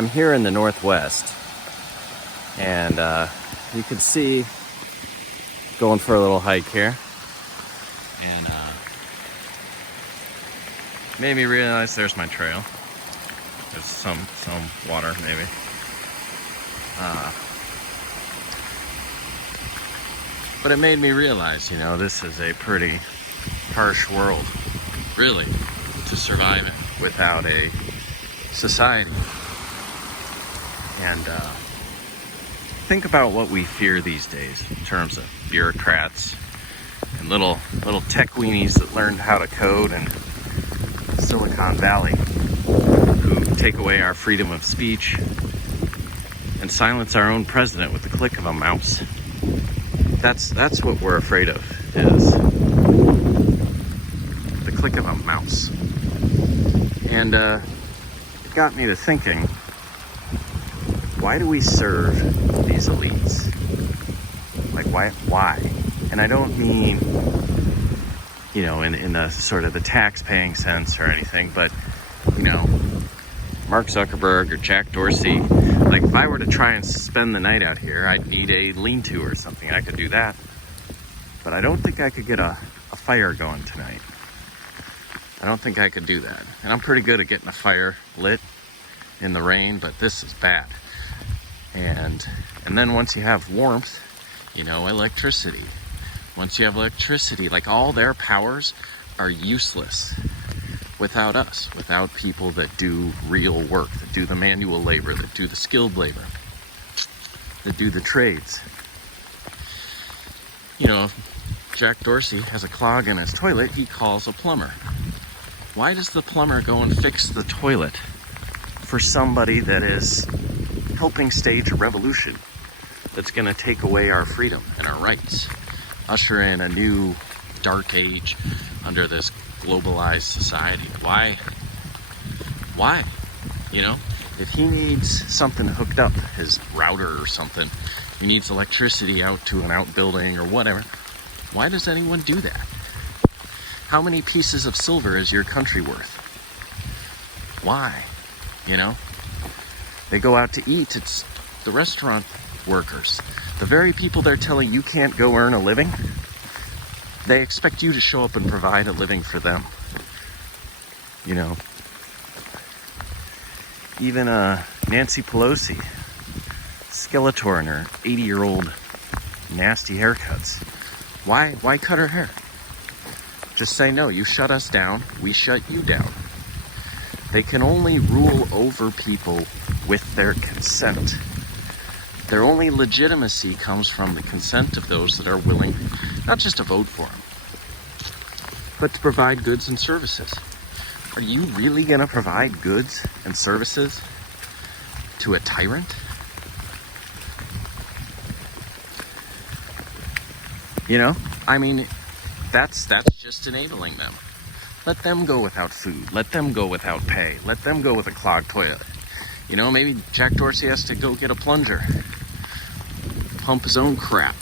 I'm here in the Northwest, and you can see going for a little hike here, and made me realize there's my trail. There's some water maybe. But it made me realize, you know, this is a pretty harsh world, really, to survive in without a society. And think about what we fear these days in terms of bureaucrats and little tech weenies that learned how to code in Silicon Valley, who take away our freedom of speech and silence our own president with the click of a mouse. That's what we're afraid of, is the click of a mouse. And it got me to thinking, why do we serve these elites? Like, why? And I don't mean, you know, in the sort of the tax-paying sense or anything, but, you know, Mark Zuckerberg or Jack Dorsey, like, if I were to try and spend the night out here, I'd need a lean-to or something. I could do that. But I don't think I could get a fire going tonight. I don't think I could do that. And I'm pretty good at getting a fire lit in the rain, but this is bad. And then once you have warmth, you know, electricity. Once you have electricity, like, all their powers are useless without us, without people that do real work, that do the manual labor, that do the skilled labor, that do the trades. You know, if Jack Dorsey has a clog in his toilet, he calls a plumber. Why does the plumber go and fix the toilet for somebody that is helping stage a revolution that's going to take away our freedom and our rights, usher in a new dark age under this globalized society? Why? You know, if he needs something hooked up, his router or something, he needs electricity out to an outbuilding or whatever, why does anyone do that? How many pieces of silver is your country worth? Why? You know, they go out to eat. It's the restaurant workers, the very people they're telling you can't go earn a living. They expect you to show up and provide a living for them. You know, even Nancy Pelosi, Skeletor and her 80-year-old nasty haircuts. Why cut her hair? Just say, no, you shut us down, we shut you down. They can only rule over people with their consent. Their only legitimacy comes from the consent of those that are willing not just to vote for them, but to provide goods and services. Are you really going to provide goods and services to a tyrant? You know, I mean, that's just enabling them. Let them go without food. Let them go without pay. Let them go with a clogged toilet. You know, maybe Jack Dorsey has to go get a plunger, pump his own crap.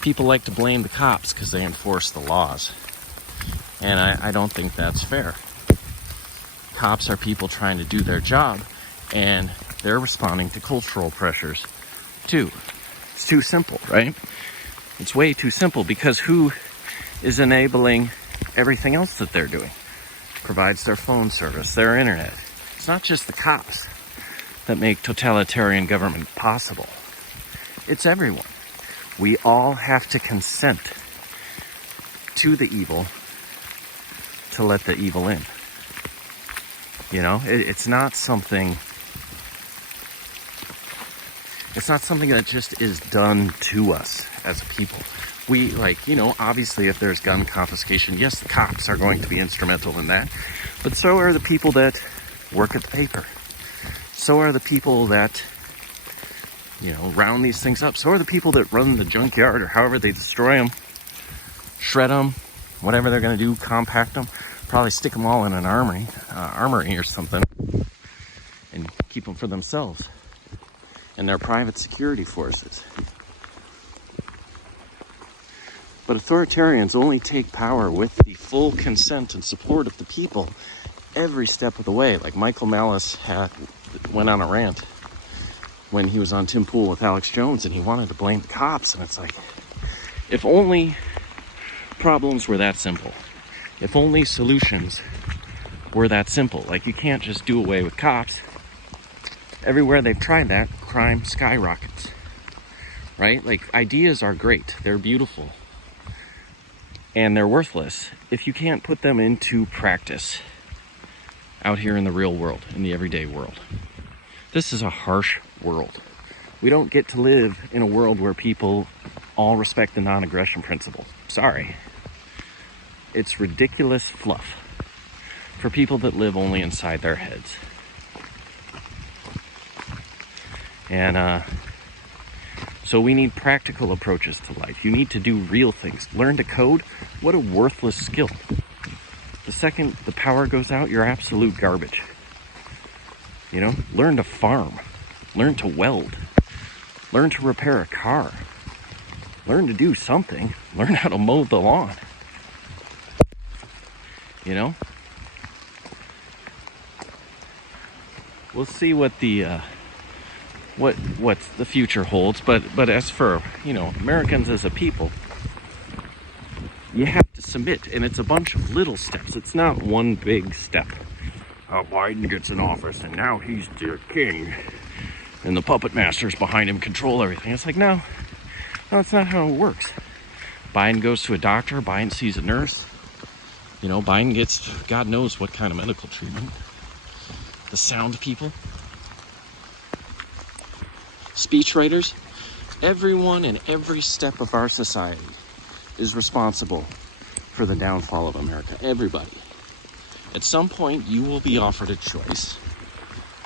People like to blame the cops because they enforce the laws. And I don't think that's fair. Cops are people trying to do their job, and they're responding to cultural pressures too. It's too simple, right? It's way too simple, because who is enabling everything else that they're doing? Provides their phone service, their internet. It's not just the cops that make totalitarian government possible. It's everyone. We all have to consent to the evil to let the evil in. You know, it's not something that just is done to us as a people. We, like, you know, obviously if there's gun confiscation, yes, the cops are going to be instrumental in that, but so are the people that work at the paper. So are the people that, you know, round these things up. So are the people that run the junkyard, or however they destroy them, shred them, whatever they're going to do, compact them, probably stick them all in an armory or something, and keep them for themselves and their private security forces. But authoritarians only take power with the full consent and support of the people, every step of the way. Like Michael Malice went on a rant when he was on Tim Pool with Alex Jones, and he wanted to blame the cops. And it's like, if only problems were that simple. If only solutions were that simple. Like, you can't just do away with cops. Everywhere they've tried that, crime skyrockets, right? Like, ideas are great. They're beautiful. And they're worthless if you can't put them into practice out here in the real world, in the everyday world. This is a harsh world. We don't get to live in a world where people all respect the non-aggression principle. Sorry. It's ridiculous fluff for people that live only inside their heads. And so we need practical approaches to life. You need to do real things. Learn to code. What a worthless skill. The second the power goes out, you're absolute garbage. You know, learn to farm. Learn to weld. Learn to repair a car. Learn to do something. Learn how to mow the lawn. You know? We'll see what the what the future holds, but as for, you know, Americans as a people, you have to submit, and it's a bunch of little steps. It's not one big step. Biden gets in office and now he's the king and the puppet masters behind him control everything. It's like, no, it's not how it works. Biden goes to a doctor, Biden sees a nurse, you know, Biden gets God knows what kind of medical treatment. The sound people, speech writers, everyone in every step of our society is responsible for the downfall of America. Everybody. At some point, you will be offered a choice.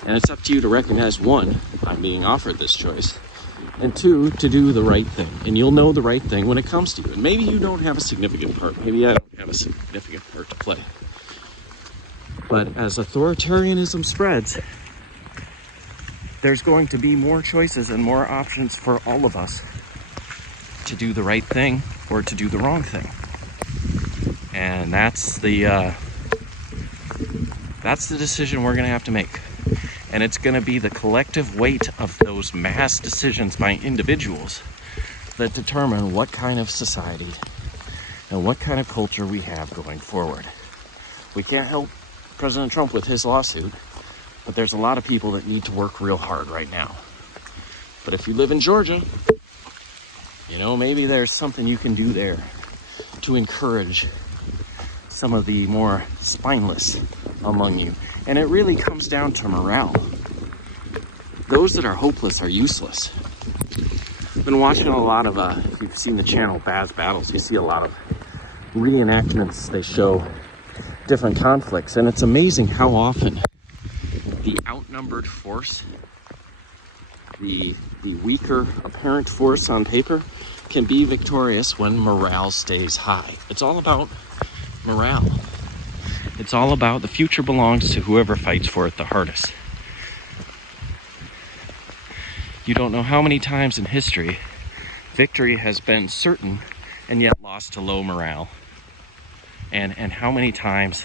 And it's up to you to recognize, one, I'm being offered this choice, and two, to do the right thing. And you'll know the right thing when it comes to you. And maybe you don't have a significant part. Maybe I don't have a significant part to play. But as authoritarianism spreads, there's going to be more choices and more options for all of us to do the right thing or to do the wrong thing. And that's the decision we're going to have to make. And it's going to be the collective weight of those mass decisions by individuals that determine what kind of society and what kind of culture we have going forward. We can't help President Trump with his lawsuit, but there's a lot of people that need to work real hard right now. But if you live in Georgia, you know, maybe there's something you can do there to encourage some of the more spineless among you. And it really comes down to morale. Those that are hopeless are useless. I've been watching a lot of, if you've seen the channel Baz Battles, you see a lot of reenactments. They show different conflicts, and it's amazing how often the outnumbered force, the weaker apparent force on paper, can be victorious when morale stays high. It's all about morale. It's all about the future belongs to whoever fights for it the hardest. You don't know how many times in history victory has been certain and yet lost to low morale. And how many times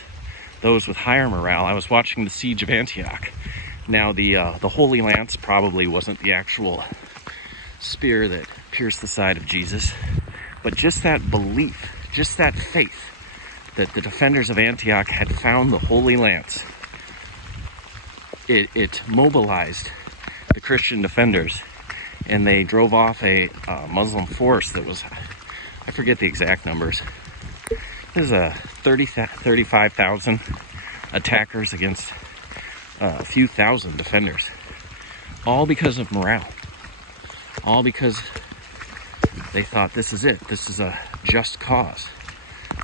those with higher morale. I was watching the Siege of Antioch. Now the Holy Lance probably wasn't the actual spear that pierced the side of Jesus, but just that belief, just that faith that the defenders of Antioch had found the Holy Lance, it mobilized the Christian defenders, and they drove off a Muslim force that was, I forget the exact numbers. There's 35,000 attackers against a few thousand defenders, all because of morale, all because they thought, this is it, this is a just cause,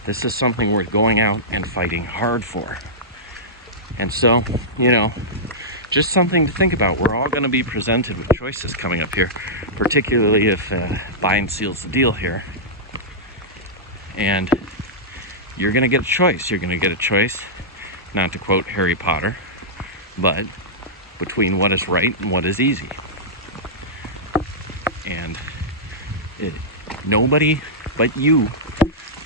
this is something worth going out and fighting hard for. And so, you know, just something to think about. We're all going to be presented with choices coming up here, particularly if Biden seals the deal here. And you're going to get a choice. You're going to get a choice, not to quote Harry Potter, but between what is right and what is easy. And nobody but you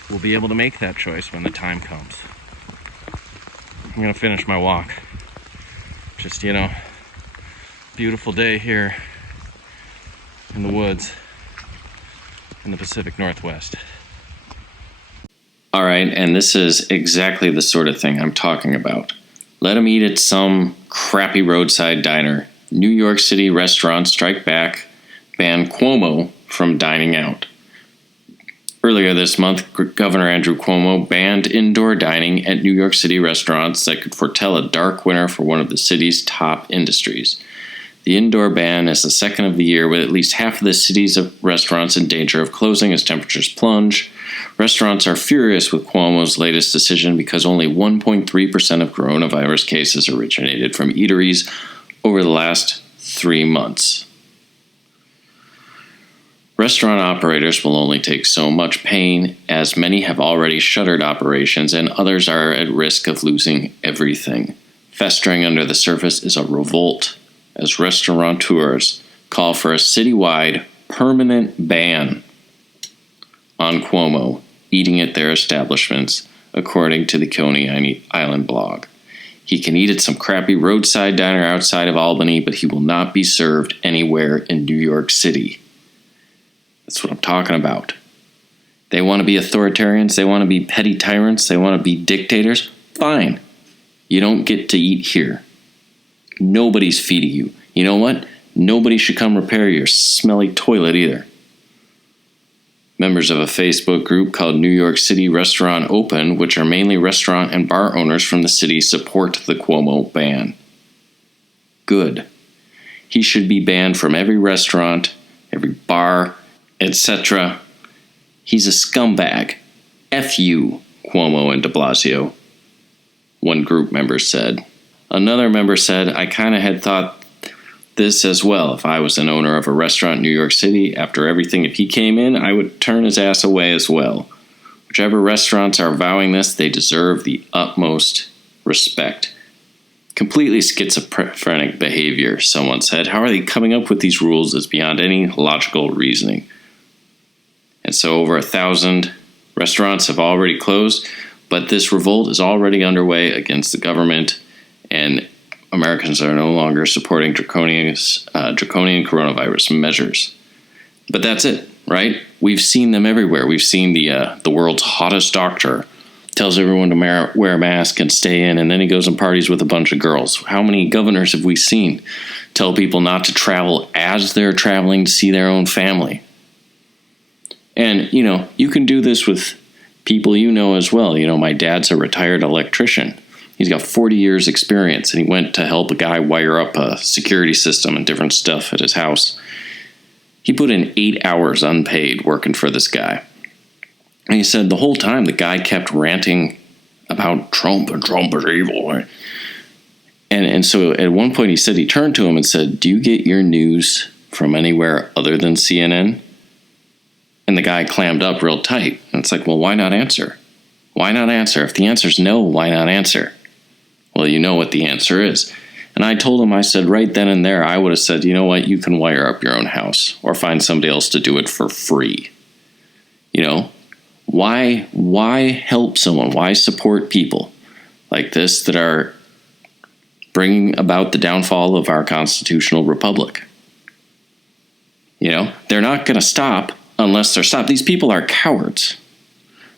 will be able to make that choice when the time comes. I'm gonna finish my walk. Just, beautiful day here in the woods in the Pacific Northwest. All right, and this is exactly the sort of thing I'm talking about. Let them eat at some crappy roadside diner. New York City restaurants strike back, ban Cuomo from dining out. Earlier this month, Governor Andrew Cuomo banned indoor dining at New York City restaurants that could foretell a dark winter for one of the city's top industries. The indoor ban is the second of the year, with at least half of the city's restaurants in danger of closing as temperatures plunge. Restaurants are furious with Cuomo's latest decision because only 1.3% of coronavirus cases originated from eateries over the last 3 months. Restaurant operators will only take so much pain, as many have already shuttered operations and others are at risk of losing everything. Festering under the surface is a revolt, as restaurateurs call for a citywide permanent ban on Cuomo eating at their establishments, according to the Coney Island blog. He can eat at some crappy roadside diner outside of Albany, but he will not be served anywhere in New York City. That's what I'm talking about. They want to be authoritarians, they want to be petty tyrants, they want to be dictators. Fine. You don't get to eat here. Nobody's feeding you. You know what? Nobody should come repair your smelly toilet either. Members of a Facebook group called New York City Restaurant Open, which are mainly restaurant and bar owners from the city, support the Cuomo ban. Good. He should be banned from every restaurant, every bar, etc. He's a scumbag. F you, Cuomo and de Blasio, one group member said. Another member said, I kind of had thought this as well. If I was an owner of a restaurant in New York City, after everything, if he came in, I would turn his ass away as well. Whichever restaurants are vowing this, they deserve the utmost respect. Completely schizophrenic behavior, someone said. How are they coming up with these rules is beyond any logical reasoning. And so over 1,000 restaurants have already closed, but this revolt is already underway against the government, and Americans are no longer supporting draconian coronavirus measures. But that's it, right? We've seen them everywhere. We've seen the world's hottest doctor tells everyone to wear a mask and stay in, and then he goes and parties with a bunch of girls. How many governors have we seen tell people not to travel as they're traveling to see their own family? And, you can do this with people as well. My dad's a retired electrician. He's got 40 years experience, and he went to help a guy wire up a security system and different stuff at his house. He put in 8 hours unpaid working for this guy. And he said the whole time the guy kept ranting about Trump and Trump is evil. And so at one point he said, he turned to him and said, do you get your news from anywhere other than CNN? And the guy clammed up real tight. And it's like, well, why not answer? Why not answer? If the answer's no, why not answer? Well, you know what the answer is. And I told him, I said right then and there, I would have said, you know what, you can wire up your own house or find somebody else to do it for free. Why help someone? Why support people like this that are bringing about the downfall of our constitutional republic? They're not going to stop unless they're stopped. These people are cowards.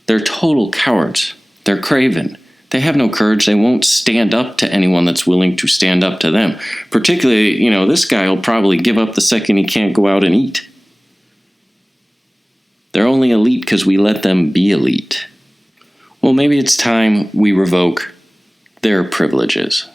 They're total cowards. They're craven. They have no courage. They won't stand up to anyone that's willing to stand up to them. Particularly, this guy will probably give up the second he can't go out and eat. They're only elite because we let them be elite. Well, maybe it's time we revoke their privileges.